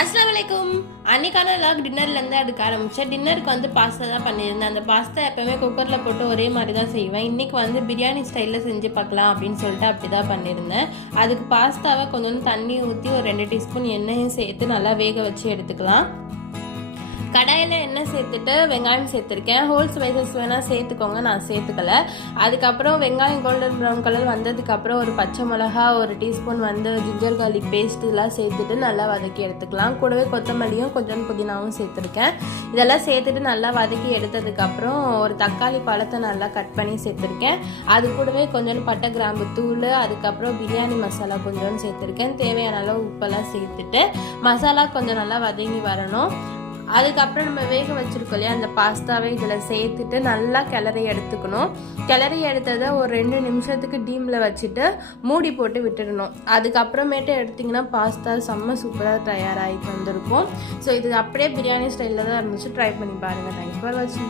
அஸ்ஸலாமு அலைக்கும். அன்றைக்கான லாக் டின்னர்லேருந்து எடுக்க ஆரம்பித்தேன். டின்னருக்கு வந்து பாஸ்தா தான் பண்ணியிருந்தேன். அந்த பாஸ்தா எப்போவுமே குக்கரில் போட்டு ஒரே மாதிரி தான் செய்வேன். இன்றைக்கி வந்து பிரியாணி ஸ்டைலில் செஞ்சு பார்க்கலாம் அப்படின்னு சொல்லிட்டு அப்படி தான் பண்ணியிருந்தேன். அதுக்கு பாஸ்தாவை கொஞ்சோண்டு தண்ணி ஊற்றி ஒரு 2 டீஸ்பூன் எண்ணெயும் சேர்த்து நல்லா வேக வச்சு எடுத்துக்கலாம். கடாயில் எண்ணெய் சேர்த்துட்டு வெங்காயம் சேர்த்துருக்கேன். ஹோல் ஸ்பைசஸ் வேணால் சேர்த்துக்கோங்க, நான் சேர்த்துக்கல. அதுக்கப்புறம் வெங்காயம் கோல்டன் ப்ரௌன் கலர் வந்ததுக்கப்புறம் ஒரு பச்சை மிளகா, ஒரு டீஸ்பூன் வந்து ஜிஞ்சர் கார்லிக் பேஸ்ட் இதெல்லாம் சேர்த்துட்டு நல்லா வதக்கி எடுத்துக்கலாம். கூடவே கொத்தமல்லியும் கொஞ்சம் புதினாவும் சேர்த்துருக்கேன். இதெல்லாம் சேர்த்துட்டு நல்லா வதக்கி எடுத்ததுக்கப்புறம் ஒரு தக்காளி பழத்தை நல்லா கட் பண்ணி சேர்த்துருக்கேன். அது கூடவே கொஞ்சோண்டு பட்டை கிராம்பு தூள், அதுக்கப்புறம் பிரியாணி மசாலா கொஞ்சோண்டு சேர்த்துருக்கேன். தேவையான அளவு உப்பெல்லாம் சேர்த்துட்டு மசாலா கொஞ்சம் நல்லா வதங்கி வரணும். அதுக்கப்புறம் நம்ம வேக வச்சுருக்கோம் இல்லையா, அந்த பாஸ்தாவை இதில் சேர்த்துட்டு நல்லா கிளறி எடுத்துக்கணும். கிளறி எடுத்ததை ஒரு 2 நிமிஷத்துக்கு டீமில் வச்சுட்டு மூடி போட்டு விட்டுடணும். அதுக்கப்புறமேட்டு எடுத்திங்கன்னா பாஸ்தா செம்ம சூப்பராக தயாராகிட்டு வந்திருக்கும். ஸோ இது அப்படியே பிரியாணி ஸ்டைலில் தான் இருந்துச்சு. ட்ரை பண்ணி பாருங்கள். தேங்க்ஸ் ஃபார் வாட்சிங்.